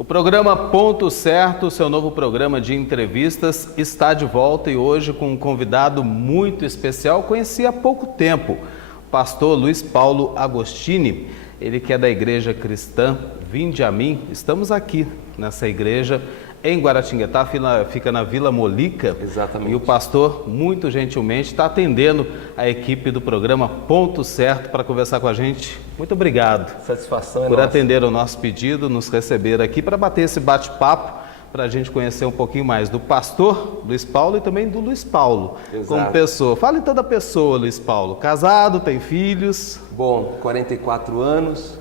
O programa Ponto Certo, seu novo programa de entrevistas, está de volta e hoje com um convidado muito especial. Conheci há pouco tempo, o pastor Luiz Paulo Agostini, ele que é da Igreja Cristã Vinde a Mim. Estamos aqui nessa igreja em Guaratinguetá, fica na Vila Molica. Exatamente. E o pastor, muito gentilmente, está atendendo a equipe do programa Ponto Certo para conversar com a gente. Muito obrigado. Satisfação é por nossa. atender o nosso pedido, nos receber aqui para bater esse bate-papo, para a gente conhecer um pouquinho mais do pastor Luiz Paulo e também do Luiz Paulo. Exato. Como pessoa. Fala então da pessoa, Luiz Paulo. Casado, tem filhos? Bom, 44 anos,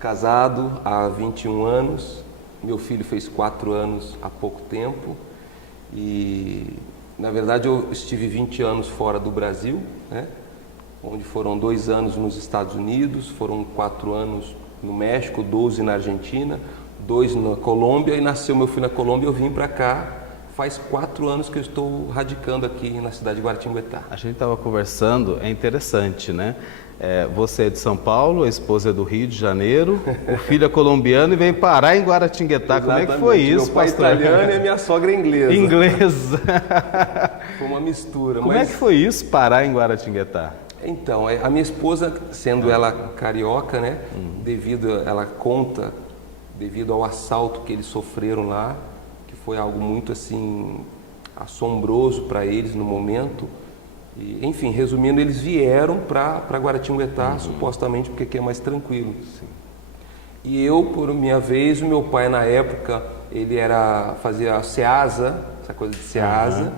casado há 21 anos. Meu filho fez 4 anos há pouco tempo e, na verdade, eu estive 20 anos fora do Brasil, né? Onde foram 2 anos nos Estados Unidos, foram 4 anos no México, 12 na Argentina, 2 na Colômbia, e nasceu meu filho na Colômbia e eu vim para cá. Faz 4 anos que eu estou radicando aqui na cidade de Guaratinguetá. A gente estava conversando, é interessante, né? Você é de São Paulo, a esposa é do Rio de Janeiro, o filho é colombiano e vem parar em Guaratinguetá. Como é que foi isso, meu pai pastor? Italiano e a minha sogra inglesa. Inglesa. Foi uma mistura. Como é que foi isso, parar em Guaratinguetá? Então, a minha esposa, sendo ela carioca, né? Ela conta, devido ao assalto que eles sofreram lá, que foi algo muito assim assombroso para eles no momento. E, enfim, resumindo, eles vieram para Guaratinguetá, supostamente porque aqui é mais tranquilo. Sim. E eu, por minha vez, o meu pai na época, ele fazia SEASA, essa coisa de SEASA.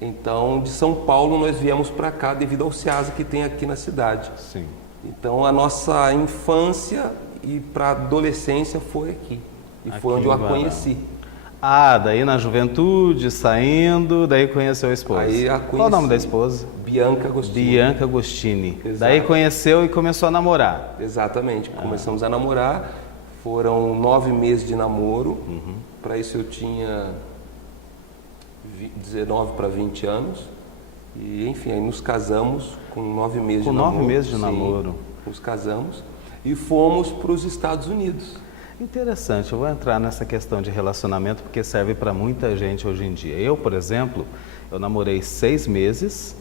Então, de São Paulo nós viemos para cá devido ao SEASA que tem aqui na cidade. Sim. Então, a nossa infância e para adolescência foi aqui. E foi onde eu a conheci. Ah, daí na juventude, saindo, daí conheceu a esposa. Aí a conheci. Qual o nome da esposa? Bianca Agostini. Bianca Agostini. Exato. Daí conheceu e começou a namorar. Exatamente. Começamos a namorar. Foram 9 meses de namoro. Para isso eu tinha 19 para 20 anos. E, enfim, aí nos casamos com 9 meses de namoro. Com 9 meses de Sim, namoro. Nos casamos e fomos para os Estados Unidos. Interessante, eu vou entrar nessa questão de relacionamento porque serve para muita gente hoje em dia. Eu, por exemplo, eu namorei 6 meses,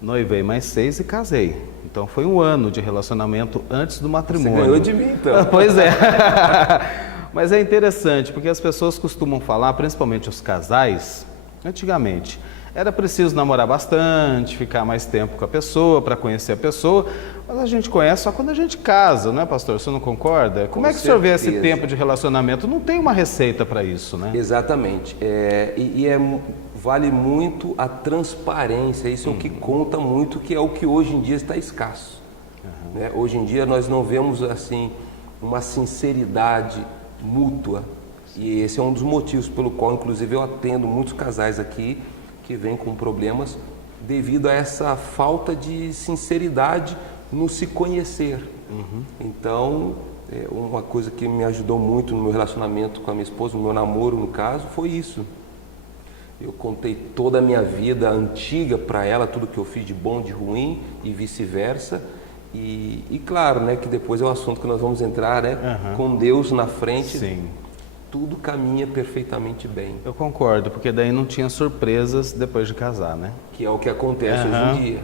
noivei mais 6 e casei. Então foi 1 ano de relacionamento antes do matrimônio. Você ganhou de mim, então. Pois é. Mas é interessante porque as pessoas costumam falar, principalmente os casais, antigamente, era preciso namorar bastante, ficar mais tempo com a pessoa, para conhecer a pessoa, mas a gente conhece só quando a gente casa, não é, pastor? Você não concorda? Como é que o senhor vê esse tempo de relacionamento? Não tem uma receita para isso, né? Exatamente. Vale muito a transparência, isso é o que conta muito, que é o que hoje em dia está escasso. Né? Hoje em dia nós não vemos assim uma sinceridade mútua, e esse é um dos motivos pelo qual, inclusive, eu atendo muitos casais aqui que vêm com problemas devido a essa falta de sinceridade no se conhecer. Então, uma coisa que me ajudou muito no meu relacionamento com a minha esposa, no meu namoro, no caso, foi isso. Eu contei toda a minha vida antiga para ela, tudo que eu fiz de bom, de ruim e vice-versa. E claro, né, que depois é o assunto que nós vamos entrar, né, com Deus na frente. Sim. Tudo caminha perfeitamente bem. Eu concordo, porque daí não tinha surpresas depois de casar, né? Que é o que acontece hoje em dia.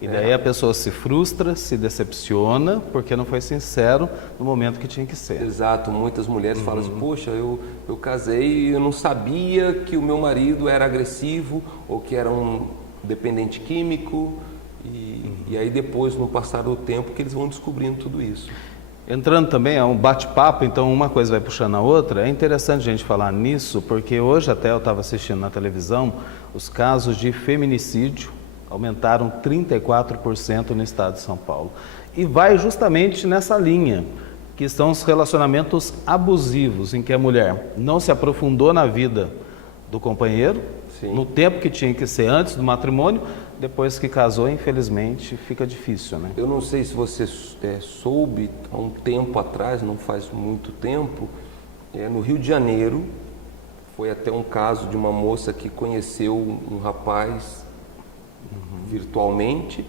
E daí a pessoa se frustra, se decepciona, porque não foi sincero no momento que tinha que ser. Exato, muitas mulheres falam assim, poxa, eu casei e eu não sabia que o meu marido era agressivo ou que era um dependente químico. E aí depois, no passar do tempo, que eles vão descobrindo tudo isso. Entrando também a um bate-papo, então uma coisa vai puxando a outra. É interessante a gente falar nisso, porque hoje até eu estava assistindo na televisão, os casos de feminicídio aumentaram 34% no estado de São Paulo. E vai justamente nessa linha, que são os relacionamentos abusivos, em que a mulher não se aprofundou na vida do companheiro, no tempo que tinha que ser antes do matrimônio, depois que casou, infelizmente, fica difícil, né? Eu não sei se você soube, há um tempo atrás, não faz muito tempo, no Rio de Janeiro, foi até um caso de uma moça que conheceu um rapaz virtualmente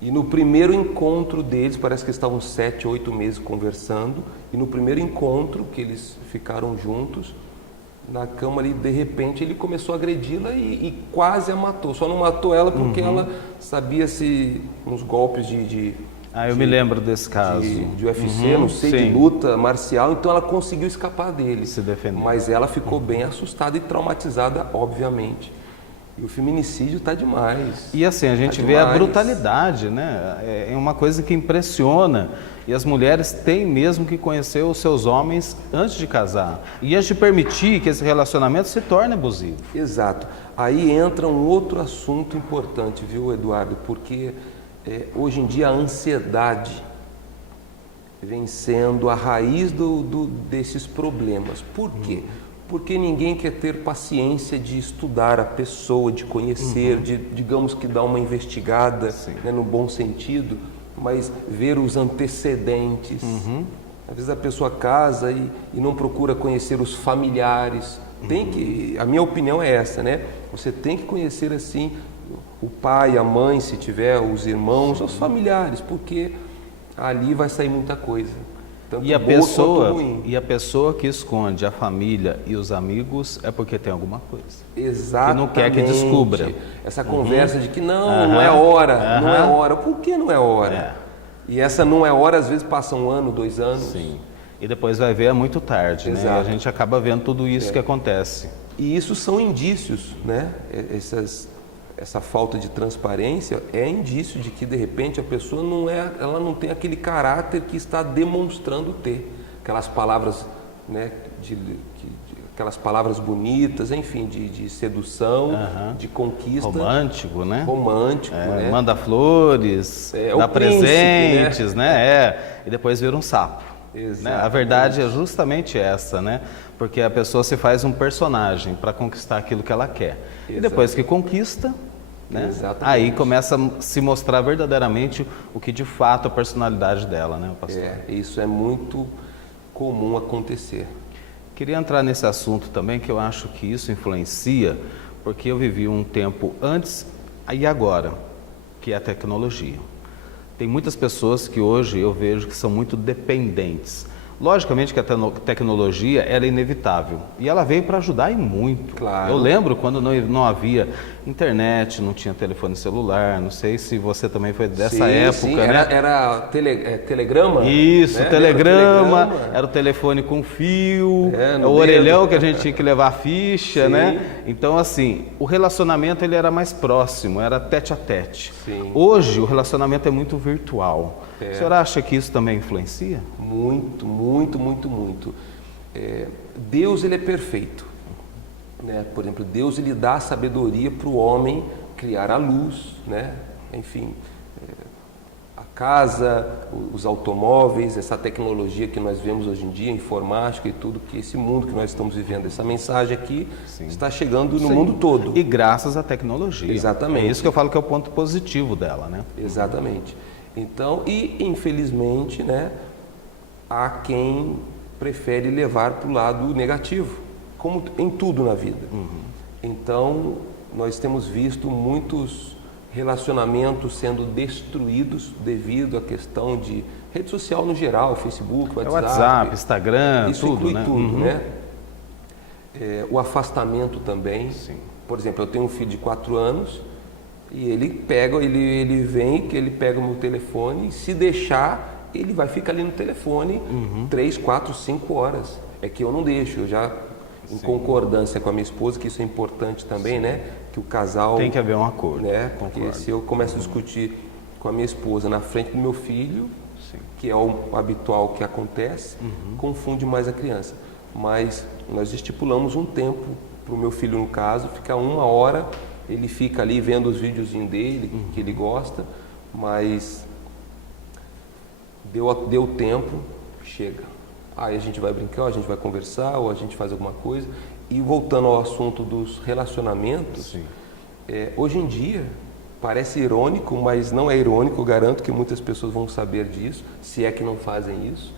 E no primeiro encontro deles, parece que eles estavam 7, 8 meses conversando, e no primeiro encontro que eles ficaram juntos, na cama ali, de repente ele começou a agredi-la e quase a matou. Só não matou ela porque ela sabia-se uns golpes eu me lembro desse caso. De UFC, não sei, sim. de luta marcial, então ela conseguiu escapar dele. Se defender. Mas ela ficou bem assustada e traumatizada, obviamente. E o feminicídio está demais. E assim, a gente vê a brutalidade, né? É uma coisa que impressiona. E as mulheres têm mesmo que conhecer os seus homens antes de casar. E antes de permitir que esse relacionamento se torne abusivo. Exato. Aí entra um outro assunto importante, viu, Eduardo? Porque hoje em dia a ansiedade vem sendo a raiz desses problemas. Por quê? Porque ninguém quer ter paciência de estudar a pessoa, de conhecer, de, digamos que dar uma investigada, né, no bom sentido, mas ver os antecedentes. Às vezes a pessoa casa e não procura conhecer os familiares. Tem que, a minha opinião é essa, né? Você tem que conhecer assim o pai, a mãe, se tiver, os irmãos, os familiares, porque ali vai sair muita coisa. Tanto E a boa quanto ruim. e a pessoa que esconde a família e os amigos é porque tem alguma coisa. Exatamente. Que não quer que descubra. Essa conversa de que não é hora, não é hora. Por que não é hora? E essa não é hora, às vezes passa 1 ano, 2 anos. Sim. E depois vai ver é muito tarde, né? E a gente acaba vendo tudo isso que acontece. E isso são indícios, né? Essa falta de transparência é indício de que de repente a pessoa ela não tem aquele caráter que está demonstrando ter. Aquelas palavras, né, aquelas palavras bonitas, enfim, de sedução, de conquista. Romântico, né? Romântico, né? Manda flores, dá presentes, né? E depois vira um sapo. Né? A verdade é justamente essa, né? Porque a pessoa se faz um personagem para conquistar aquilo que ela quer. E depois que conquista, né? Aí começa a se mostrar verdadeiramente o que de fato é a personalidade dela, né, pastor? Isso é muito comum acontecer. Queria entrar nesse assunto também, que eu acho que isso influencia, porque eu vivi um tempo antes e agora, que é a tecnologia. Tem muitas pessoas que hoje eu vejo que são muito dependentes. Logicamente que a tecnologia ela é inevitável e ela veio para ajudar e muito. Claro. Eu lembro quando não havia internet, não tinha telefone celular, não sei se você também foi dessa época, né? Era telegrama? Isso, né? telegrama, era o telefone com fio, o orelhão que a gente tinha que levar a ficha, né? Então assim, o relacionamento ele era mais próximo, era tete a tete. Hoje o relacionamento é muito virtual. O senhor acha que isso também influencia? Muito, muito, muito, muito. Deus ele é perfeito, né? Por exemplo, Deus ele dá sabedoria para o homem criar a luz, né? Enfim, a casa, os automóveis, essa tecnologia que nós vemos hoje em dia, informática e tudo, que esse mundo que nós estamos vivendo, essa mensagem aqui está chegando no mundo todo. E graças à tecnologia. Exatamente. É isso que eu falo que é o ponto positivo dela, né? Exatamente. Então, e infelizmente, né, há quem prefere levar para o lado negativo, como em tudo na vida. Então, nós temos visto muitos relacionamentos sendo destruídos devido à questão de rede social no geral, Facebook, WhatsApp, Instagram, isso tudo, inclui né? tudo, né? O afastamento também. Por exemplo, eu tenho um filho de 4 anos e ele pega o meu telefone e se deixar, ele vai ficar ali no telefone 3, 4, 5 horas. É que eu não deixo, eu já, em concordância com a minha esposa, que isso é importante também, né? Que o casal... Tem que haver um acordo. Né? Porque se eu começo a discutir com a minha esposa na frente do meu filho, que é o habitual que acontece, confunde mais a criança. Mas nós estipulamos um tempo para o meu filho, no caso, ficar 1 hora, ele fica ali vendo os videozinhos dele, que ele gosta, mas deu tempo, chega. Aí a gente vai brincar, ou a gente vai conversar, ou a gente faz alguma coisa. E voltando ao assunto dos relacionamentos, hoje em dia Parece irônico, mas não é irônico, eu garanto que muitas pessoas vão saber disso, se é que não fazem isso.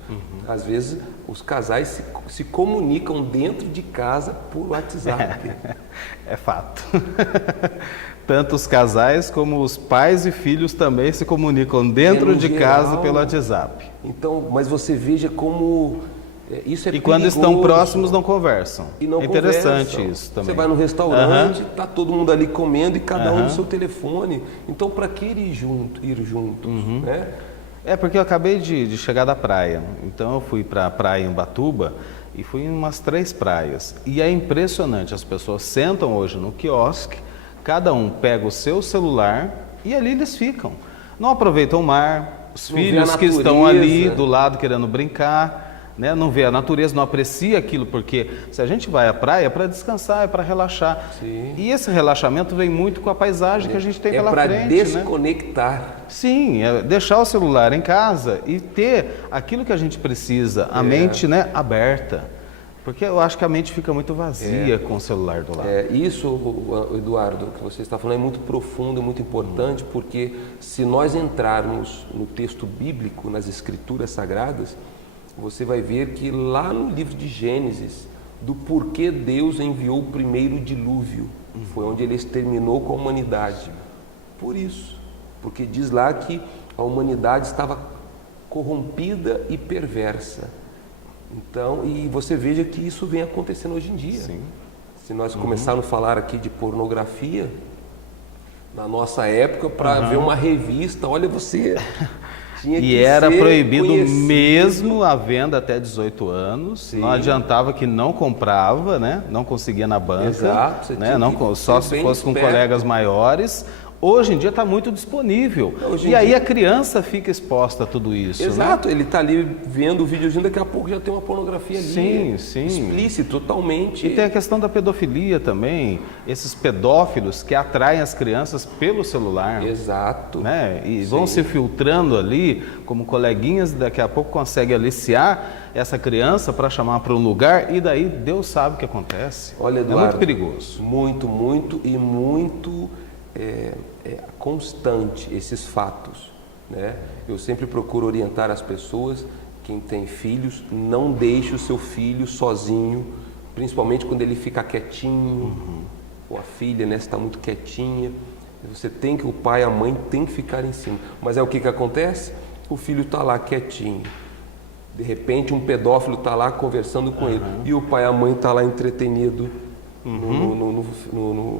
Às vezes os casais se comunicam dentro de casa por WhatsApp. É fato. Tanto os casais como os pais e filhos também se comunicam dentro de casa pelo WhatsApp. Então, mas você veja como isso é perigoso. E quando estão próximos não conversam. E não é interessante conversam. isso também. Você vai no restaurante, tá todo mundo ali comendo e cada um no seu telefone. Então, para que ir juntos, né? É porque eu acabei de chegar da praia. Então eu fui para a praia em Ubatuba e fui em umas 3 praias. E é impressionante, as pessoas sentam hoje no quiosque, cada um pega o seu celular e ali eles ficam. Não aproveitam o mar, os filhos que estão ali do lado querendo brincar, né? Não vê a natureza, não aprecia aquilo, porque se a gente vai à praia é para descansar, é para relaxar. Sim. E esse relaxamento vem muito com a paisagem que a gente tem pela frente. É para desconectar. Sim, é deixar o celular em casa e ter aquilo que a gente precisa, a mente, né, aberta. Porque eu acho que a mente fica muito vazia com o celular do lado. Isso, Eduardo, que você está falando é muito profundo, muito importante, porque se nós entrarmos no texto bíblico, nas escrituras sagradas, você vai ver que lá no livro de Gênesis, do porquê Deus enviou o primeiro dilúvio, foi onde ele exterminou com a humanidade. Por isso, porque diz lá que a humanidade estava corrompida e perversa. Então, e você veja que isso vem acontecendo hoje em dia. Sim. Se nós começarmos a falar aqui de pornografia, na nossa época, para ver uma revista, olha, você tinha que era ser proibido conhecido. Mesmo a venda até 18 anos. Sim. Não adiantava que não comprava, né? Não conseguia na banca. Exato, você né? tinha Não, que só ser se bem fosse com esperto. colegas maiores. Hoje em dia está muito disponível. Hoje em E aí dia- a criança fica exposta a tudo isso. Exato, Né? ele está ali vendo o videozinho, daqui a pouco já tem uma pornografia ali. Sim, sim. Explícito, totalmente. E tem a questão da pedofilia também, esses pedófilos que atraem as crianças pelo celular. Exato. Né? E vão se filtrando ali como coleguinhas, daqui a pouco consegue aliciar essa criança para chamar para um lugar e daí Deus sabe o que acontece. Olha, é Eduardo, muito perigoso. Muito constante esses fatos, né? Eu sempre procuro orientar as pessoas, quem tem filhos, não deixe o seu filho sozinho, principalmente quando ele fica quietinho, ou a filha, né, está muito quietinha. O pai, a mãe tem que ficar em cima. Mas é o que acontece? O filho está lá quietinho. De repente um pedófilo está lá conversando com ele e o pai e a mãe está lá entretenido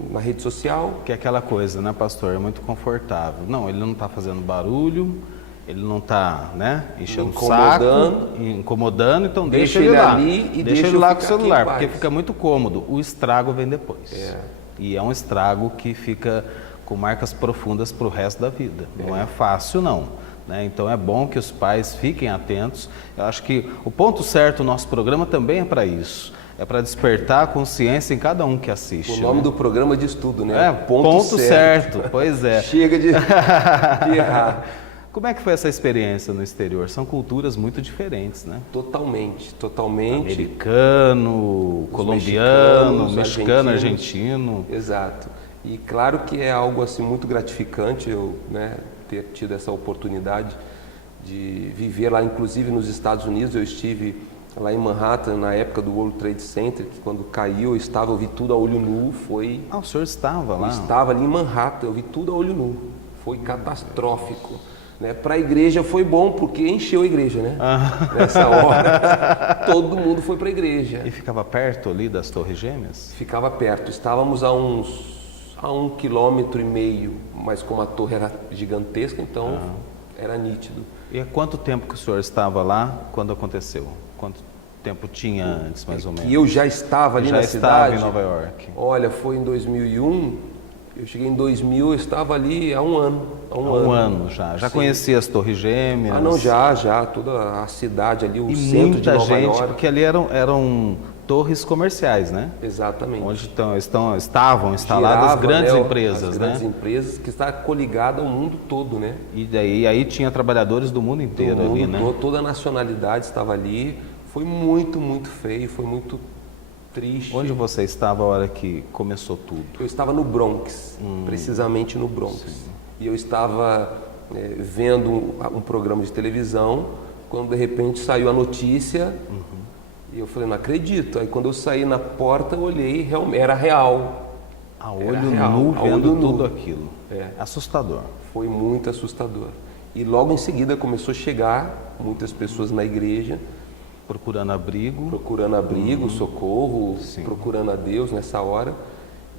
na rede social. Que é aquela coisa, né, pastor? É muito confortável. Não, ele não está fazendo barulho, ele não está, né, enchendo o saco, incomodando, então deixa ele lá. Ali e deixa ele lá com o ficar aqui celular, em paz. porque fica muito cômodo. O estrago vem depois. E é um estrago que fica com marcas profundas para o resto da vida. Não é fácil, não. Né? Então é bom que os pais fiquem atentos. Eu acho que o ponto certo do nosso programa também é para isso. É para despertar a consciência em cada um que assiste. O nome né? do programa diz tudo, né? Ponto certo. Pois é. Chega de errar. Como é que foi essa experiência no exterior? São culturas muito diferentes, né? Totalmente. Americano, colombiano, mexicano, argentino. Exato. E claro que é algo assim muito gratificante eu, né, ter tido essa oportunidade de viver lá, inclusive nos Estados Unidos. Eu estive lá em Manhattan na época do World Trade Center, que quando caiu eu vi tudo a olho nu. O senhor estava lá? Eu estava ali em Manhattan, eu vi tudo a olho nu. Foi catastrófico. Né? Para a igreja foi bom, porque encheu a igreja, né? Nessa hora, todo mundo foi para a igreja. E ficava perto ali das Torres Gêmeas? Ficava perto, estávamos a 1,5 km, mas como a torre era gigantesca, então era nítido. E há quanto tempo que o senhor estava lá quando aconteceu? Quanto tempo tinha antes, mais ou menos? E eu já estava ali na cidade. Já estava em Nova York. Olha, foi em 2001, eu cheguei em 2000, eu estava ali há um ano. Há um ano já. Já conhecia as Torres Gêmeas? Ah, não, já. Toda a cidade ali, o centro de Nova York. Porque ali eram torres comerciais, né? Exatamente. Onde estavam instaladas as grandes empresas, as grandes empresas que está coligada ao mundo todo, né? E aí tinha trabalhadores do mundo inteiro ali, né? Toda a nacionalidade estava ali. Foi muito feio, foi muito triste. Onde você estava a hora que começou tudo? Eu estava no Bronx, precisamente no Bronx. Sim. E eu estava vendo um programa de televisão, quando de repente saiu a notícia, e eu falei, não acredito. Aí quando eu saí na porta, eu olhei, realmente era real. A olho nu, vendo tudo aquilo. Assustador. Foi muito assustador. E logo em seguida começou a chegar muitas pessoas na igreja. Procurando abrigo, socorro, sim, procurando a Deus nessa hora.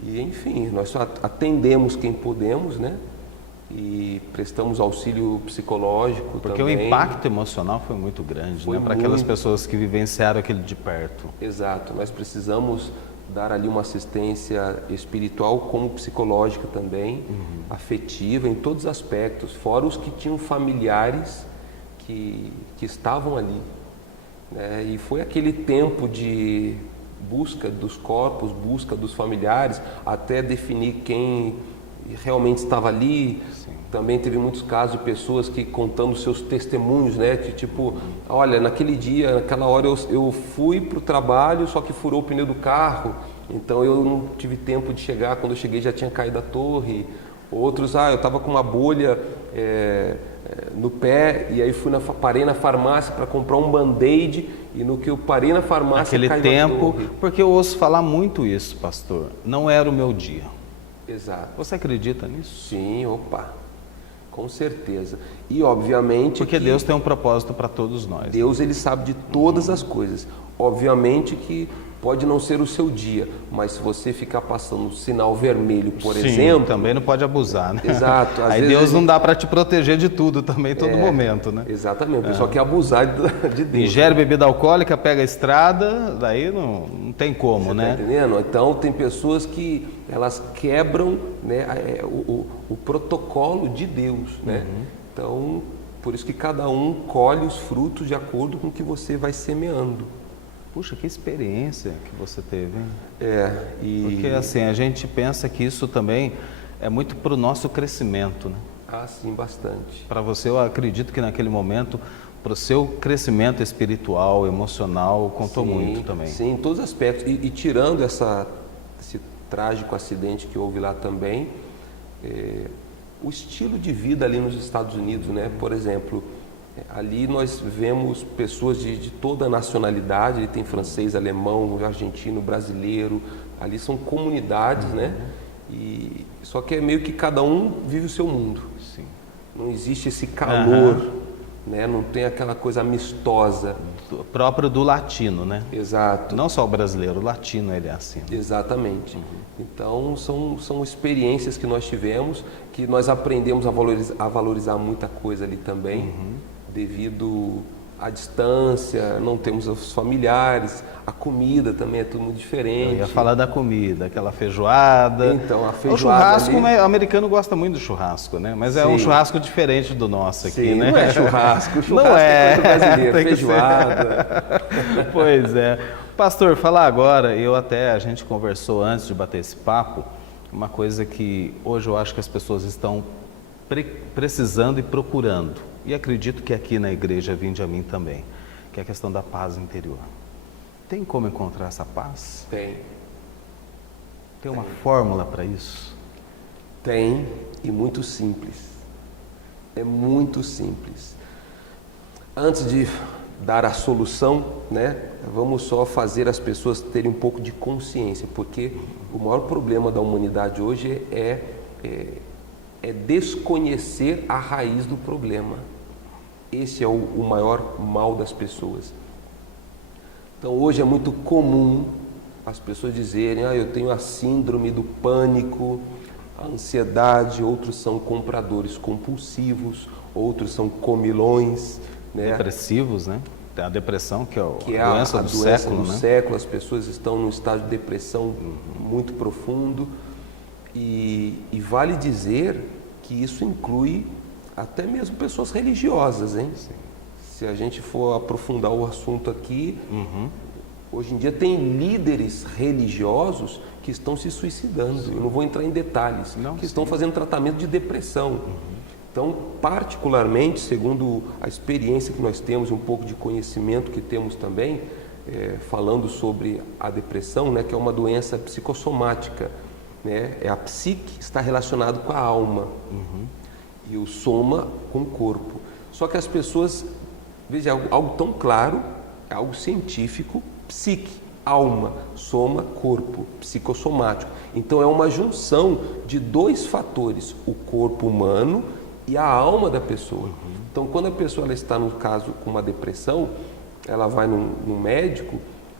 E enfim, nós só atendemos quem podemos, né? E prestamos auxílio psicológico porque também. O impacto emocional foi muito grande, né? Para aquelas pessoas que vivenciaram aquilo de perto. Exato, nós precisamos dar ali uma assistência espiritual como psicológica também, afetiva, em todos os aspectos, fora os que tinham familiares que estavam ali. E foi aquele tempo de busca dos corpos, busca dos familiares, até definir quem realmente estava ali. Sim. Também teve muitos casos de pessoas que contando seus testemunhos, né? Que tipo, olha, naquele dia, naquela hora eu fui para o trabalho, só que furou o pneu do carro, então eu não tive tempo de chegar, quando eu cheguei já tinha caído a torre. Outros, eu estava com uma bolha no pé, e aí parei na farmácia para comprar um band-aid, e no que eu parei na farmácia aquele tempo, porque eu ouço falar muito isso, pastor, não era o meu dia. Exato. Você acredita nisso? Sim, opa, com certeza. E obviamente porque Deus tem um propósito para todos nós. Deus, ele sabe de todas as coisas. Obviamente que pode não ser o seu dia, mas se você ficar passando um sinal vermelho, por exemplo... também não pode abusar, né? Exato. Aí Deus não dá para te proteger de tudo também, todo momento, né? Exatamente, o pessoal quer abusar de Deus. Ingere bebida alcoólica, pega a estrada, daí não tem como, você né? Tá entendendo? Então, tem pessoas que elas quebram, né, o protocolo de Deus, né? Então, por isso que cada um colhe os frutos de acordo com o que você vai semeando. Puxa, que experiência que você teve, hein? Porque assim, a gente pensa que isso também é muito para o nosso crescimento, né? Ah, sim, bastante. Para você, eu acredito que naquele momento, para o seu crescimento espiritual, emocional, contou muito também. Sim, em todos os aspectos. E tirando esse trágico acidente que houve lá também, o estilo de vida ali nos Estados Unidos, né? Por exemplo... Ali nós vemos pessoas de toda a nacionalidade, ele tem francês, alemão, argentino, brasileiro, ali são comunidades, né? E só que é meio que cada um vive o seu mundo. Sim. Não existe esse calor, né? Não tem aquela coisa amistosa. Próprio do latino, né? Exato. Não só o brasileiro, o latino ele é assim. Exatamente. Então são experiências que nós tivemos, que nós aprendemos a valorizar muita coisa ali também. Devido à distância, não temos os familiares, a comida também é tudo muito diferente. Eu ia falar da comida, aquela feijoada. Então, a feijoada. O churrasco, ali... o americano gosta muito do churrasco, né? Mas é um churrasco diferente do nosso aqui, né? Não é churrasco, não é coisa brasileira, feijoada. Pois é. Pastor, falar agora, a gente conversou antes de bater esse papo, uma coisa que hoje eu acho que as pessoas estão precisando e procurando. E acredito que aqui na igreja Vinde a Mim também, que é a questão da paz interior. Tem como encontrar essa paz? Tem. Tem uma fórmula para isso? Tem, e muito simples. É muito simples. Antes de dar a solução, né, vamos só fazer as pessoas terem um pouco de consciência, porque o maior problema da humanidade hoje é desconhecer a raiz do problema. Esse é o maior mal das pessoas. Então hoje é muito comum as pessoas dizerem, eu tenho a síndrome do pânico, a ansiedade, outros são compradores compulsivos, outros são comilões, né? Depressivos, né? Tem a depressão, que é a doença do século, né? As pessoas estão num estado de depressão muito profundo, e vale dizer que isso inclui até mesmo pessoas religiosas, hein? Sim. Se a gente for aprofundar o assunto aqui, hoje em dia tem líderes religiosos que estão se suicidando. Sim. Eu não vou entrar em detalhes, estão fazendo tratamento de depressão. Então, particularmente, segundo a experiência que nós temos, um pouco de conhecimento que temos também, falando sobre a depressão, né, que é uma doença psicossomática, né? A psique está relacionado com a alma e o soma com o corpo. Só que as pessoas, veja, algo tão claro, é algo científico, psique, alma, soma, corpo, psicossomático. Então é uma junção de dois fatores, o corpo humano e a alma da pessoa. Então quando a pessoa ela está, no caso, com uma depressão, ela vai num médico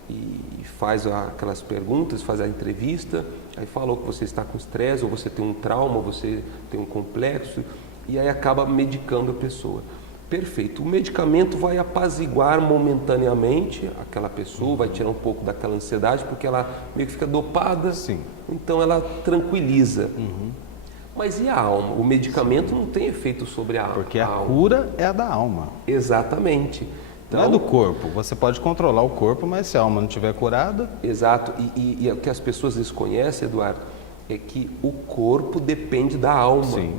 e faz aquelas perguntas, faz a entrevista, aí falou que você está com estresse, ou você tem um trauma, ou você tem um complexo, e aí acaba medicando a pessoa. Perfeito, o medicamento vai apaziguar momentaneamente aquela pessoa, vai tirar um pouco daquela ansiedade, porque ela meio que fica dopada, Sim. então ela tranquiliza. Mas e a alma? O medicamento não tem efeito sobre a alma. Porque a cura é a da alma. Exatamente. Não é do corpo. Você pode controlar o corpo, mas se a alma não estiver curada... Exato. E o que as pessoas desconhecem, Eduardo, é que o corpo depende da alma. Sim.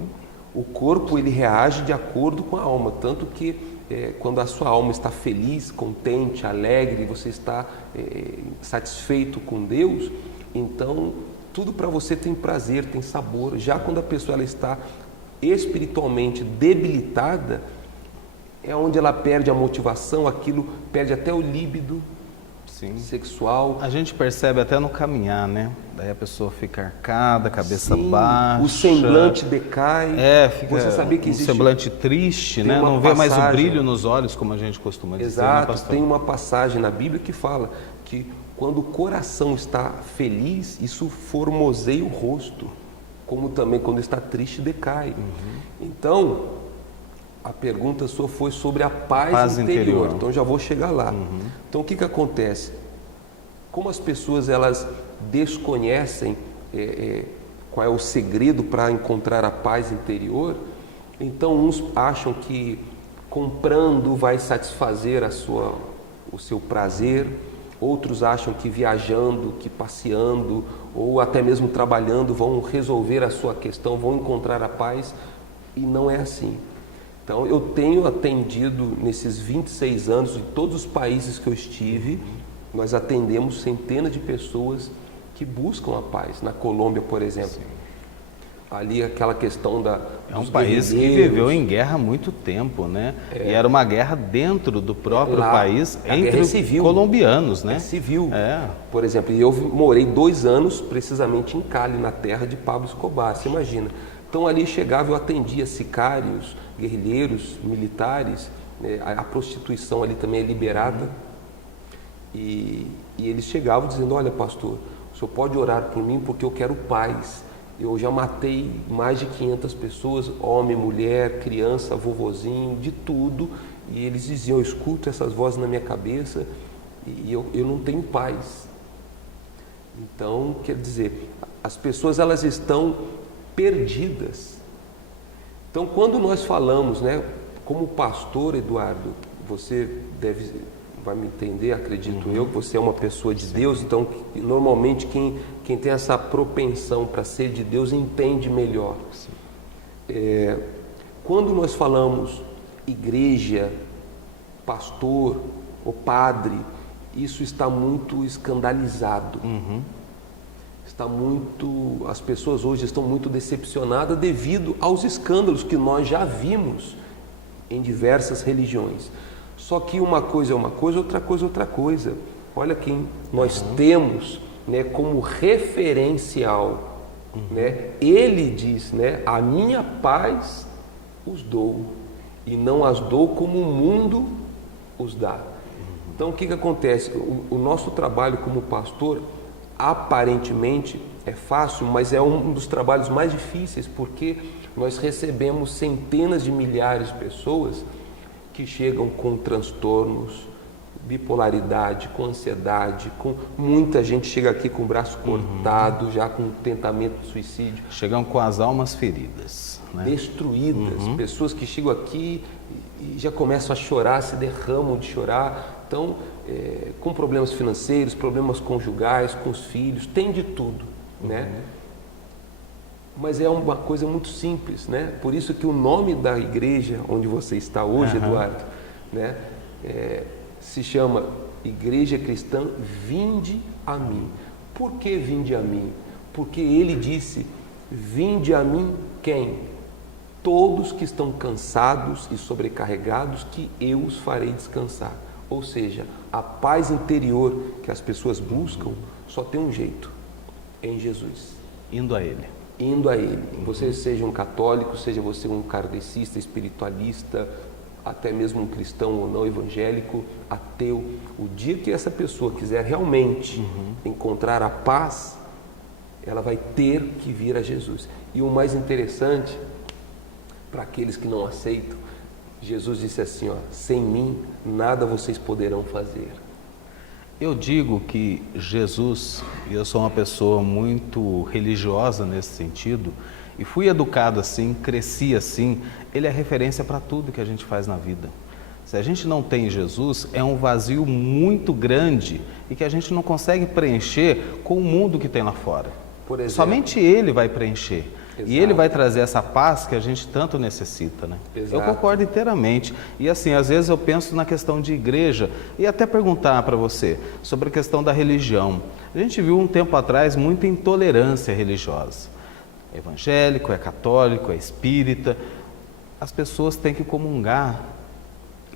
O corpo ele reage de acordo com a alma. Tanto que quando a sua alma está feliz, contente, alegre, você está satisfeito com Deus, então tudo para você tem prazer, tem sabor. Já quando a pessoa ela está espiritualmente debilitada, é onde ela perde a motivação, aquilo perde até o líbido sexual. A gente percebe até no caminhar, né? Daí a pessoa fica arcada, cabeça baixa. O semblante decai. Fica você sabia que existe um semblante triste, né? Não vê mais o brilho nos olhos, como a gente costuma dizer. Exato, né, tem uma passagem na Bíblia que fala que quando o coração está feliz, isso formoseia o rosto, como também quando está triste decai. Então, a pergunta sua foi sobre a paz interior. Então já vou chegar lá. Então o que acontece? Como as pessoas elas desconhecem qual é o segredo para encontrar a paz interior, então uns acham que comprando vai satisfazer o seu prazer, outros acham que viajando, que passeando ou até mesmo trabalhando vão resolver a sua questão, vão encontrar a paz, e não é assim. Então, eu tenho atendido nesses 26 anos, em todos os países que eu estive, nós atendemos centenas de pessoas que buscam a paz. Na Colômbia, por exemplo, ali aquela questão é um país que viveu em guerra há muito tempo, né? E era uma guerra dentro do próprio país, entre colombianos, né? É civil. Por exemplo, eu morei 2 anos precisamente em Cali, na terra de Pablo Escobar, você imagina. Então ali chegava, eu atendia sicários, guerrilheiros, militares, a prostituição ali também é liberada, e eles chegavam dizendo: olha, pastor, o senhor pode orar por mim porque eu quero paz. Eu já matei mais de 500 pessoas, homem, mulher, criança, vovozinho, de tudo, e eles diziam: eu escuto essas vozes na minha cabeça e eu não tenho paz. Então, quer dizer, as pessoas elas estão perdidas. Então, quando nós falamos, né, como pastor, Eduardo, você vai me entender, acredito eu, que você é uma pessoa de Deus, então normalmente quem tem essa propensão para ser de Deus entende melhor. Quando nós falamos igreja, pastor ou padre, isso está muito escandalizado. As pessoas hoje estão muito decepcionadas devido aos escândalos que nós já vimos em diversas religiões. Só que uma coisa é uma coisa, outra coisa é outra coisa. Olha quem nós temos, né, como referencial. Né? Ele diz, né, a minha paz os dou e não as dou como o mundo os dá. Então o que acontece? O nosso trabalho como pastor aparentemente é fácil, mas é um dos trabalhos mais difíceis, porque nós recebemos centenas de milhares de pessoas que chegam com transtornos, bipolaridade, com ansiedade, com muita gente chega aqui com o braço cortado, já com tentamento de suicídio. Chegam com as almas feridas, né? Destruídas, pessoas que chegam aqui e já começam a chorar, se derramam de chorar. Então, com problemas financeiros, problemas conjugais, com os filhos, tem de tudo, né? Mas é uma coisa muito simples, né? Por isso que o nome da igreja onde você está hoje, Eduardo, né, se chama igreja cristã, vinde a mim. Por que vinde a mim? Porque ele disse, vinde a mim quem? Todos que estão cansados e sobrecarregados, que eu os farei descansar. Ou seja, a paz interior que as pessoas buscam só tem um jeito, é em Jesus. Indo a Ele. Indo a Ele. Você seja um católico, seja você um kardecista, espiritualista, até mesmo um cristão ou não evangélico, ateu, o dia que essa pessoa quiser realmente encontrar a paz, ela vai ter que vir a Jesus. E o mais interessante, para aqueles que não aceitam, Jesus disse assim, ó, sem mim nada vocês poderão fazer. Eu digo que Jesus, e eu sou uma pessoa muito religiosa nesse sentido, e fui educado assim, cresci assim, ele é referência para tudo que a gente faz na vida. Se a gente não tem Jesus, é um vazio muito grande e que a gente não consegue preencher com o mundo que tem lá fora. Por exemplo, somente Ele vai preencher. Exato. E Ele vai trazer essa paz que a gente tanto necessita, né? Exato. Eu concordo inteiramente. E assim, às vezes eu penso na questão de igreja e até perguntar para você sobre a questão da religião. A gente viu um tempo atrás muita intolerância religiosa. É evangélico, é católico, é espírita. As pessoas têm que comungar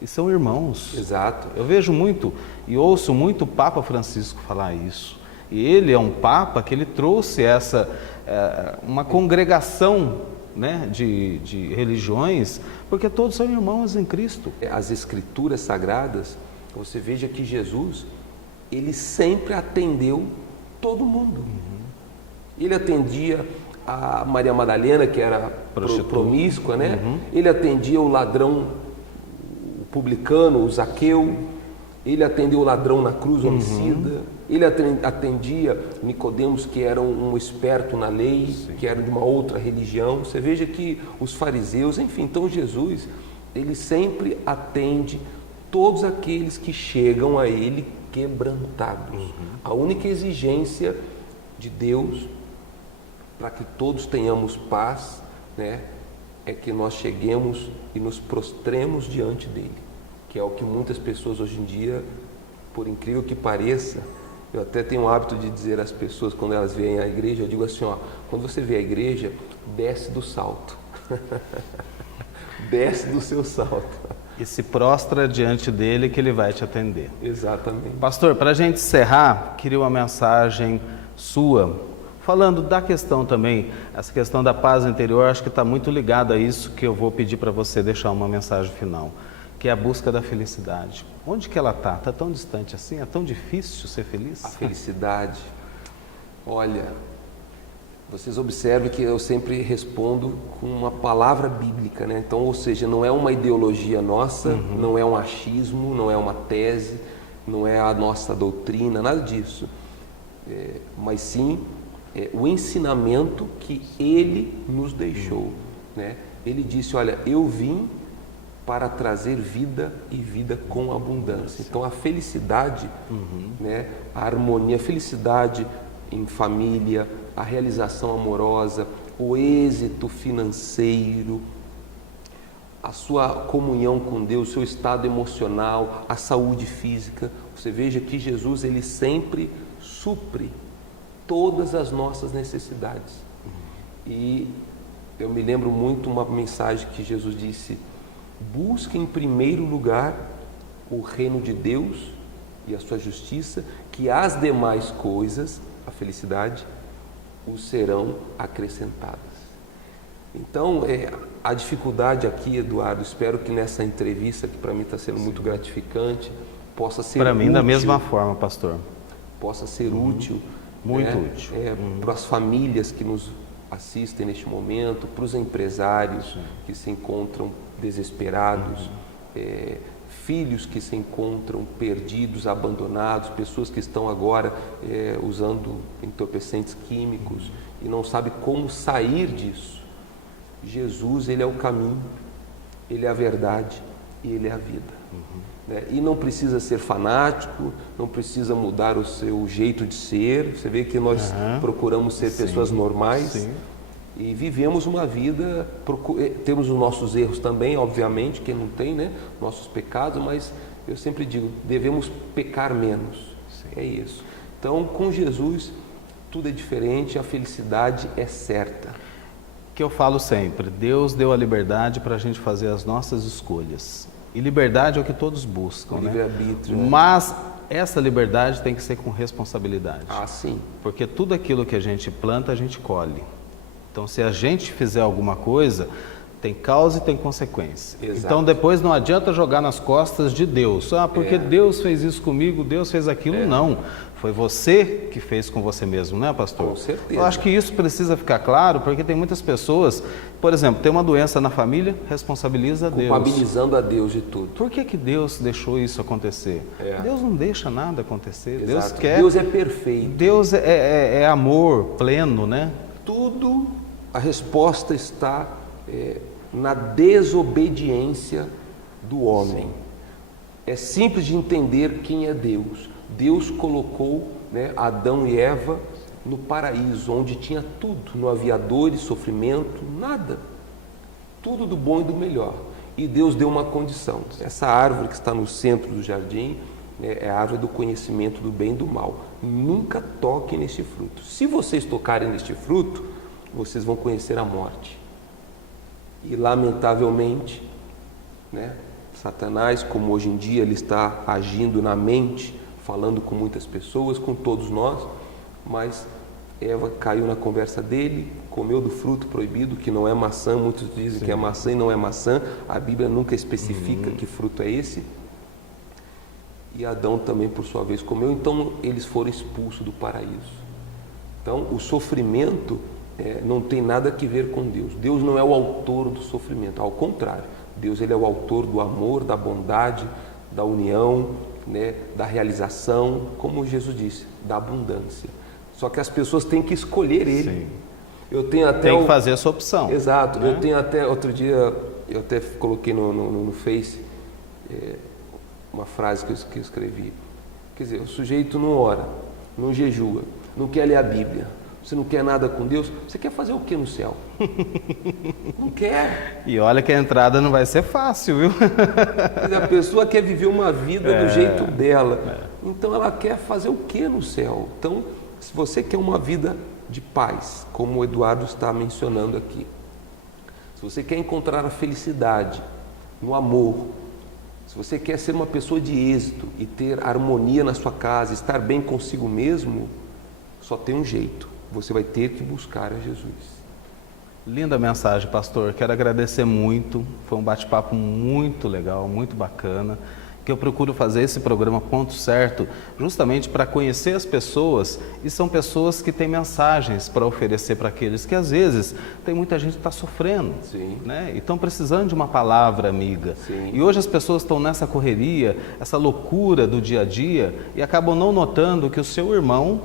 e são irmãos. Exato. Eu vejo muito e ouço muito o Papa Francisco falar isso. E ele é um Papa que ele trouxe uma congregação, né, de religiões, porque todos são irmãos em Cristo. As escrituras sagradas, você veja que Jesus, ele sempre atendeu todo mundo. Ele atendia a Maria Madalena, que era promíscua, né? Ele atendia o ladrão, o publicano, o Zaqueu. Ele atendeu o ladrão na cruz, o homicida. Ele atendia Nicodemos, que era um esperto na lei, sim, que era de uma outra religião. Você veja que os fariseus, enfim, então Jesus, ele sempre atende todos aqueles que chegam a ele quebrantados. A única exigência de Deus para que todos tenhamos paz, né, é que nós cheguemos e nos prostremos diante dele, que é o que muitas pessoas hoje em dia, por incrível que pareça, eu até tenho o hábito de dizer às pessoas quando elas vêm à igreja, eu digo assim, ó, quando você vê a igreja, desce do salto. Desce do seu salto. E se prostra diante dele que ele vai te atender. Exatamente. Pastor, para a gente encerrar, queria uma mensagem sua, falando da questão também, essa questão da paz interior, acho que está muito ligada a isso que eu vou pedir para você deixar uma mensagem final, que é a busca da felicidade. Onde que ela está? Está tão distante assim? É tão difícil ser feliz? A felicidade, olha, vocês observem que eu sempre respondo com uma palavra bíblica, né? Então, ou seja, não é uma ideologia nossa, não é um achismo, não é uma tese, não é a nossa doutrina, nada disso. Mas sim o ensinamento que Ele nos deixou, né? Ele disse, olha, eu vim para trazer vida e vida com abundância. Então a felicidade, né, a harmonia, a felicidade em família, a realização amorosa, o êxito financeiro, a sua comunhão com Deus, o seu estado emocional, a saúde física. Você veja que Jesus, ele sempre supre todas as nossas necessidades. E eu me lembro muito uma mensagem que Jesus disse: busque em primeiro lugar o reino de Deus e a sua justiça, que as demais coisas, a felicidade, os serão acrescentadas. Então, a dificuldade aqui, Eduardo, espero que nessa entrevista, que para mim está sendo muito gratificante, possa ser útil. Para mim, da mesma forma, pastor. Possa ser útil. Muito útil. Para as famílias que nos assistem neste momento, para os empresários que se encontram desesperados, filhos que se encontram perdidos, abandonados, pessoas que estão agora usando entorpecentes químicos e não sabem como sair disso. Jesus, ele é o caminho, ele é a verdade e ele é a vida. Né? E não precisa ser fanático, não precisa mudar o seu jeito de ser. Você vê que nós procuramos ser pessoas normais. E vivemos uma vida, temos os nossos erros também, obviamente, quem não tem, né? Nossos pecados, mas Eu sempre digo, devemos pecar menos. Sim. É isso. Então, com Jesus, tudo é diferente, a felicidade é certa. Que eu falo sempre, Deus deu a liberdade para a gente fazer as nossas escolhas. E liberdade é o que todos buscam, né? Livre-arbítrio. Mas essa liberdade tem que ser com responsabilidade. Ah, sim. Porque tudo aquilo que a gente planta, a gente colhe. Então, se a gente fizer alguma coisa, tem causa e tem consequência. Exato. Então, depois não adianta jogar nas costas de Deus. Ah, porque Deus fez isso comigo, Deus fez aquilo. Não. Foi você que fez com você mesmo, né, pastor? Com certeza. Eu acho que isso precisa ficar claro, porque tem muitas pessoas, por exemplo, tem uma doença na família, responsabiliza Deus. Culpabilizando a Deus de tudo. Por que Deus deixou isso acontecer? Deus não deixa nada acontecer. Exato. Deus quer. Deus é perfeito. Deus é amor pleno, né? Tudo, a resposta está na desobediência do homem. Sim. É simples de entender quem é Deus. Deus colocou, Adão e Eva no paraíso, onde tinha tudo. Não havia dores, sofrimento, nada. Tudo do bom e do melhor. E Deus deu uma condição. Essa árvore que está no centro do jardim é a árvore do conhecimento do bem e do mal. Nunca toquem neste fruto. Se vocês tocarem neste fruto, vocês vão conhecer a morte. E lamentavelmente, Satanás, como hoje em dia ele está agindo na mente, falando com muitas pessoas, com todos nós, mas Eva caiu na conversa dele, comeu do fruto proibido, que não é maçã, muitos dizem Sim. que é maçã e não é maçã, a Bíblia nunca especifica que fruto é esse, e Adão também por sua vez comeu, então eles foram expulsos do paraíso. Então o sofrimento não tem nada a ver com Deus. Deus não é o autor do sofrimento, ao contrário, Deus ele é o autor do amor, da bondade, da união, da realização, como Jesus disse, da abundância. Só que as pessoas têm que escolher Ele. Sim. Eu tenho até tem que fazer essa opção. Exato. Eu tenho até, outro dia, eu até coloquei no Face uma frase que eu escrevi. Quer dizer, o sujeito não ora, não jejua, não quer ler a Bíblia, você não quer nada com Deus, você quer fazer o que no céu? Não quer. E olha que a entrada não vai ser fácil, viu? A pessoa quer viver uma vida do jeito dela. Então ela quer fazer o que no céu? Então, se você quer uma vida de paz, como o Eduardo está mencionando aqui, se você quer encontrar a felicidade no amor, se você quer ser uma pessoa de êxito e ter harmonia na sua casa, estar bem consigo mesmo, só tem um jeito. Você vai ter que buscar a Jesus. Linda mensagem, pastor. Quero agradecer muito. Foi um bate-papo muito legal, muito bacana. Que eu procuro fazer esse programa Ponto Certo justamente para conhecer as pessoas, e são pessoas que têm mensagens para oferecer para aqueles que às vezes tem muita gente que está sofrendo, e estão precisando de uma palavra amiga. Sim. E hoje as pessoas estão nessa correria, essa loucura do dia a dia, e acabam não notando que o seu irmão,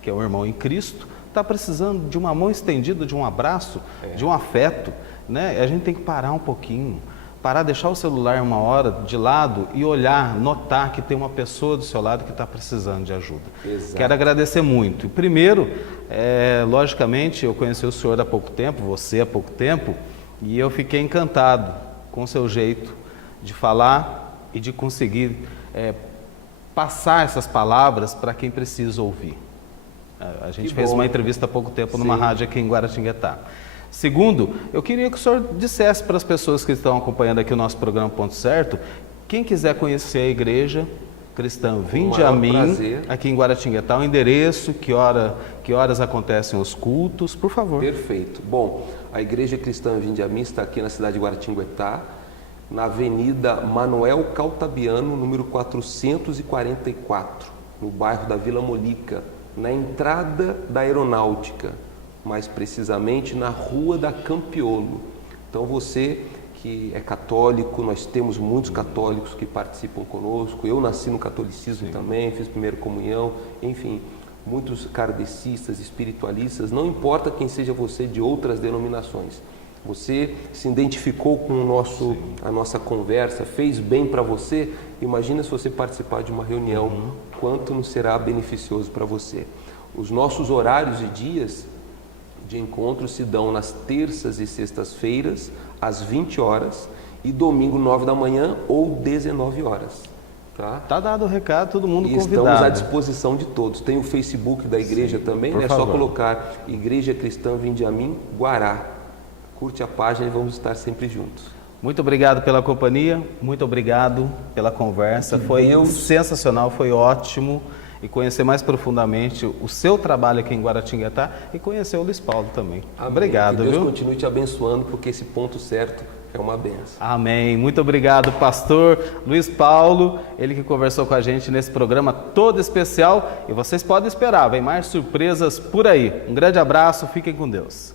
que é um irmão em Cristo, está precisando de uma mão estendida, de um abraço, de um afeto. A gente tem que parar um pouquinho, deixar o celular uma hora de lado e olhar, notar que tem uma pessoa do seu lado que está precisando de ajuda. Exato. Quero agradecer muito. Primeiro, logicamente, eu conheci o senhor há pouco tempo, você há pouco tempo, e eu fiquei encantado com o seu jeito de falar e de conseguir passar essas palavras para quem precisa ouvir. A gente fez uma entrevista há pouco tempo numa rádio aqui em Guaratinguetá. Segundo, eu queria que o senhor dissesse para as pessoas que estão acompanhando aqui o nosso programa Ponto Certo, quem quiser conhecer a igreja cristã Vinde a Mim, aqui em Guaratinguetá, o endereço, que horas acontecem os cultos, por favor. Perfeito. Bom, a igreja cristã Vinde a Mim está aqui na cidade de Guaratinguetá, na Avenida Manuel Caltabiano, número 444, no bairro da Vila Molica, na entrada da Aeronáutica, mais precisamente na Rua da Campiolo. Então você que é católico, nós temos muitos católicos que participam conosco, eu nasci no catolicismo também, fiz primeira comunhão, enfim, muitos kardecistas, espiritualistas, não importa quem seja você de outras denominações. Você se identificou com a nossa conversa, fez bem para você, imagina se você participar de uma reunião, quanto não será beneficioso para você. Os nossos horários e dias de encontro se dão nas terças e sextas-feiras, às 20 horas, e domingo 9 da manhã ou 19 horas. Tá dado o recado, todo mundo e convidado. Estamos à disposição de todos. Tem o Facebook da igreja também, né? É só colocar Igreja Cristã Vinde a Mim, Guará. Curte a página e vamos estar sempre juntos. Muito obrigado pela companhia, muito obrigado pela conversa. Foi sensacional, foi ótimo. E conhecer mais profundamente o seu trabalho aqui em Guaratinguetá e conhecer o Luiz Paulo também. Amém. Obrigado, que Deus viu? continue te abençoando, porque esse ponto certo é uma benção. Amém. Muito obrigado, pastor Luiz Paulo, ele que conversou com a gente nesse programa todo especial. E vocês podem esperar, vem mais surpresas por aí. Um grande abraço, fiquem com Deus.